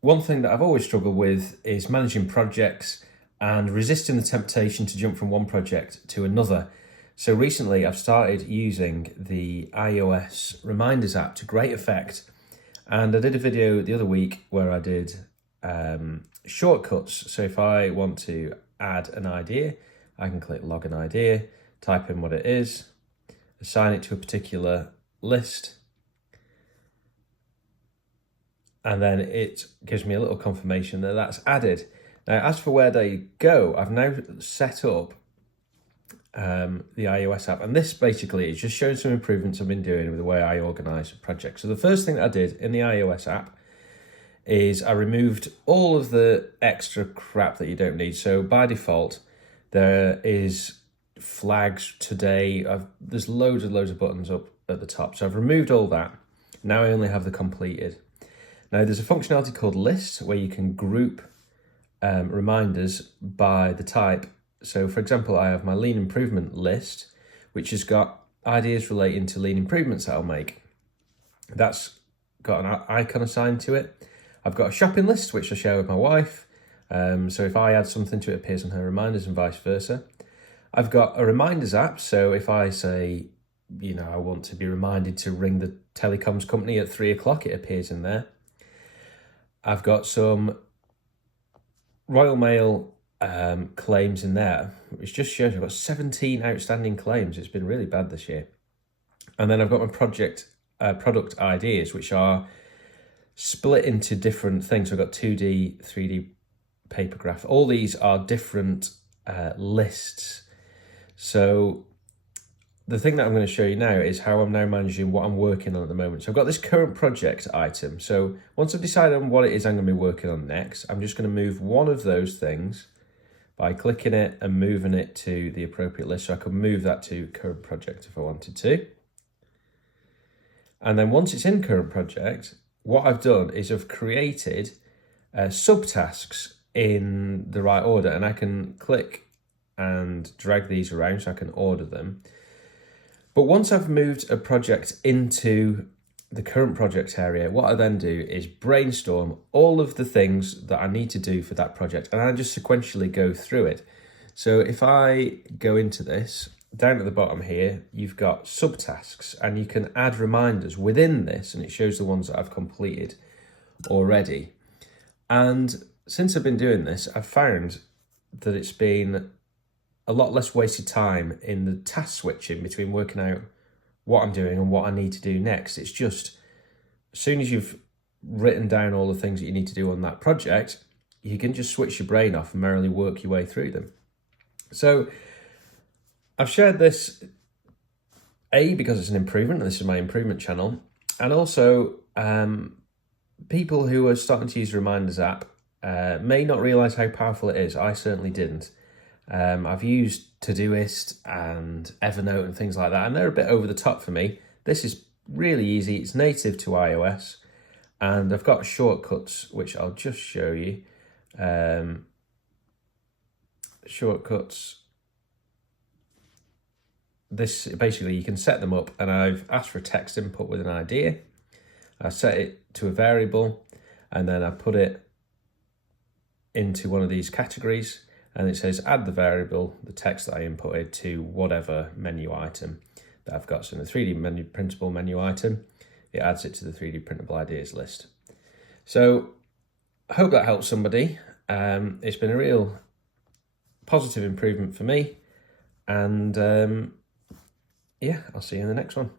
one thing that I've always struggled with is managing projects and resisting the temptation to jump from one project to another. So recently I've started using the iOS Reminders app to great effect. And I did a video the other week where I did shortcuts. So if I want to add an idea, I can click log an idea, type in what it is, assign it to a particular list, and then it gives me a little confirmation that that's added. Now, as for where they go, I've now set up the iOS app, and this basically is just showing some improvements I've been doing with the way I organise projects. So the first thing that I did in the iOS app is I removed all of the extra crap that you don't need. So by default, there is flags today. There's loads of buttons up at the top. So I've removed all that. Now I only have the completed. Now there's a functionality called lists where you can group reminders by the type. So for example, I have my lean improvement list, which has got ideas relating to lean improvements that I'll make. That's got an icon assigned to it. I've got a shopping list, which I share with my wife. So if I add something to it, it appears on her reminders and vice versa. I've got a reminders app. So if I say, I want to be reminded to ring the telecoms company at 3 o'clock, it appears in there. I've got some Royal Mail claims in there, which just shows I've got 17 outstanding claims. It's been really bad this year. And then I've got my product ideas, which are split into different things. So I've got 2D, 3D, paper graph. All these are different lists. So the thing that I'm going to show you now is how I'm now managing what I'm working on at the moment. So I've got this current project item. So once I've decided on what it is I'm going to be working on next, I'm just going to move one of those things by clicking it and moving it to the appropriate list. So I could move that to current project if I wanted to. And then once it's in current project, what I've done is I've created subtasks in the right order, and I can click and drag these around so I can order them. But once I've moved a project into the current project area, what I then do is brainstorm all of the things that I need to do for that project, and I just sequentially go through it. So if I go into this, down at the bottom here, you've got subtasks, and you can add reminders within this, and it shows the ones that I've completed already. And since I've been doing this, I've found that it's been a lot less wasted time in the task switching between working out what I'm doing and what I need to do next. It's just, as soon as you've written down all the things that you need to do on that project, you can just switch your brain off and merrily work your way through them. So I've shared this, because it's an improvement, and this is my improvement channel, and also people who are starting to use the Reminders app may not realise how powerful it is. I certainly didn't. I've used Todoist and Evernote and things like that, and they're a bit over the top for me. This is really easy. It's native to iOS, and I've got shortcuts, which I'll just show you. Shortcuts. This basically, you can set them up, and I've asked for a text input with an idea. I set it to a variable, and then I put it into one of these categories, and it says add the variable, the text that I inputted, to whatever menu item that I've got. So in the 3D menu, printable menu item, it adds it to the 3D printable ideas list. So I hope that helps somebody. It's been a real positive improvement for me, and yeah, I'll see you in the next one.